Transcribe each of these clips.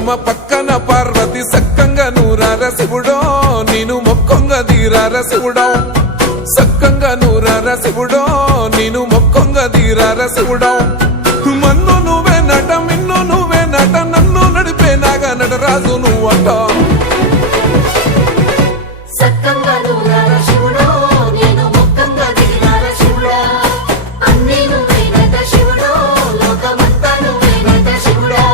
పక్కన పార్వతి సక్కంగా నూరార శివుడో నేను మొక్కంగా దీరార శివుడో సక్కంగా నూరార శివుడో నేను మొక్కంగా దీరార శివుడో మన్ను నువ్వే నట మిన్ను నువ్వే నట నన్ను నడిపే నాగా నటరాజు నువ్వట సక్కంగా నూరార శివుడో నేను మొక్కంగా దీరార శివుడా అన్నీ నువ్వే నట శివుడో లోకమంతా నువ్వే నట శివుడా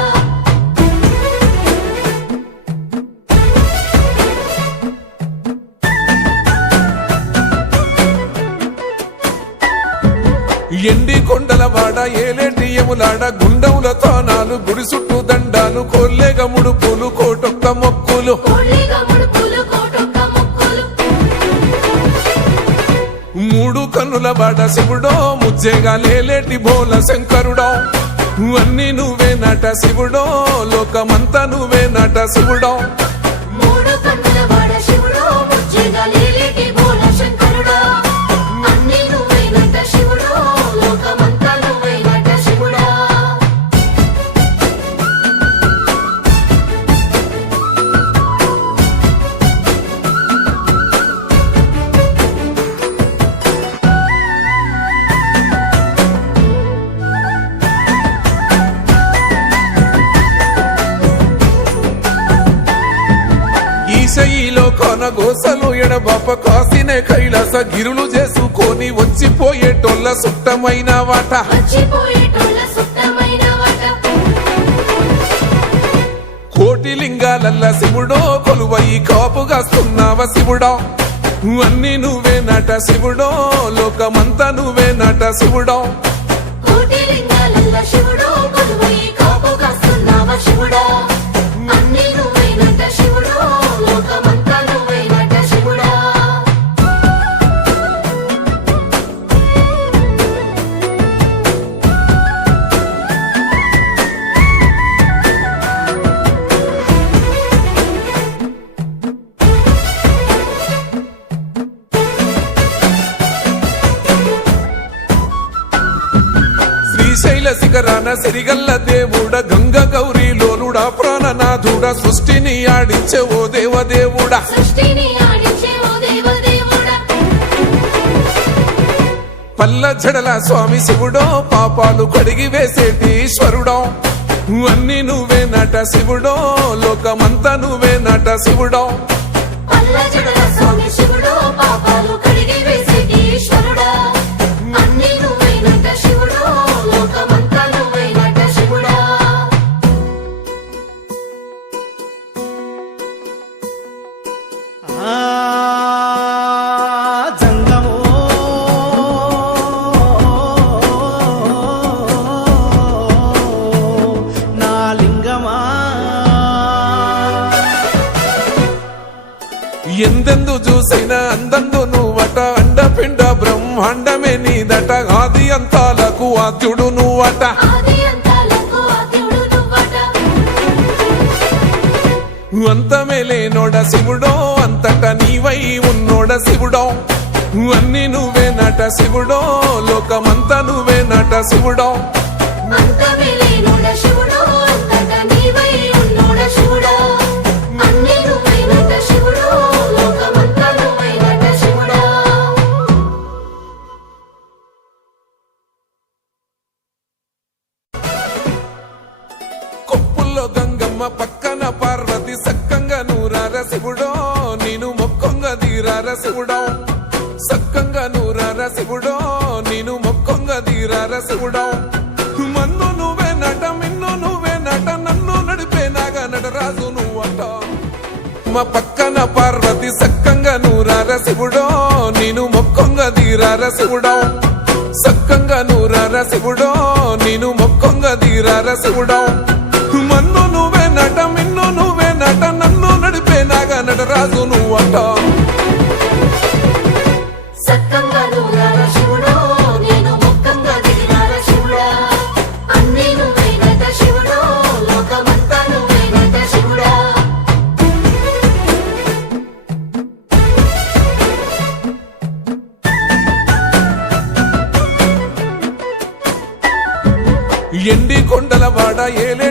ఎండి కొండల వాడ ఏలేటి యములాడ గుండములతో నాలు గుడి చుట్టూ దండాలు కోల్లేగ ముడుపులు కోటొక్క మొక్కులు మూడు కన్నుల వాడ శివుడో ముజ్జేగా లేలేటి బోల శంకరుడో అన్నీ నువ్వే నట శివుడో లోకమంతా నువ్వే నట శివుడో మూడు కన్నుల వాడ శివుడో ముజ్జేగా లేలేటి బోల శంకరుడో అన్నీ నువ్వే నట శివుడో లోకమంతా నువ్వే నట శివుడా ఈశయిలో కొన గోసలు ఎడబాప కాసినే కైలాస గిరులు చేసుకొని వచ్చిపోయేటోళ్ళ సుట్టమైన వాట కోటి లింగాలల్ల శివుడో కొలువై కాపుగాస్తున్నావ శివుడో అన్నీ నువ్వే నట శివుడో లోకమంతా నువ్వే నట శివుడో కోటి లింగాలల్ల శివుడో కొలువై కాపుగాస్తున్నావ శివుడా అన్నీ నువ్వే నట శివుడో లోకమంతా నువ్వే నట శివుడా శ్రీశైల శిఖరాన సిరిగల్ల దేవుడ గంగ గౌరీ లోలుడా ప్రాణనాథుడ సృష్టిని ఆడించే ఓ దేవదేవుడా పల్ల జడల స్వామి శివుడో పాపాలు కడిగి వేసేటి ఈశ్వరుడో అన్నీ నువ్వే నట శివుడో లోకమంతా నువ్వే నట శివుడో పల్ల జడల స్వామి శివుడో పాపాలు కడిగి వేసేటి ఈశ్వరుడా అన్నీ నువ్వే నట శివుడో లోకమంతా నువ్వే నట శివుడా జంగమో నా లింగమా ఎందెందు చూసైనా అందందు నువ్వట అండపిండ బ్రహ్మాండమే నీదట ఆది అంతాలకు ఆద్యుడు నువ్వట ఆది అంతాలకు ఆద్యుడు నువ్వట అంతమే లేనోడ శివుడో అంతట నీవై ఉన్నోడ శివుడో అన్నీ నువ్వే నట శివుడో లోకమంతా నువ్వే నట శివుడో అంతమే లేనోడ శివుడో అంతటా నీవై ఉన్నోడ శివుడా అన్నీ నువ్వే నట శివుడో లోకమంతా నువ్వే నట శివుడా కొప్పుల్లో గంగమ్మ పక్కన పార్వతి సక్కంగా నూరార శివుడో నేను మొక్కంగా దీరార శివుడో సక్కంగా నూరార శివుడో నేను మొక్కంగా దీరార శివుడో మన్ను నువ్వే నట మిన్ను నువ్వే నట నన్ను నడిపే నాగా నటరాజు నువ్వట పక్కన పార్వతి సక్కంగా నూరార శివుడో నేను మొక్కంగా దీరార శివుడో సక్కంగా నూరార శివుడో నేను మొక్కంగా దీరార శివుడో మన్ను నువ్వే నట మిన్ను నువ్వే నట నన్ను నడిపే నాగా నటరాజు నువ్వట సక్కంగా నూరార శివుడో నేను మొక్కంగా దిగినార శివుడా అన్నీ నువ్వే నట శివుడో లోకమంతా నువ్వే నట శివుడా ఎండి కొండల వాడ ఏలే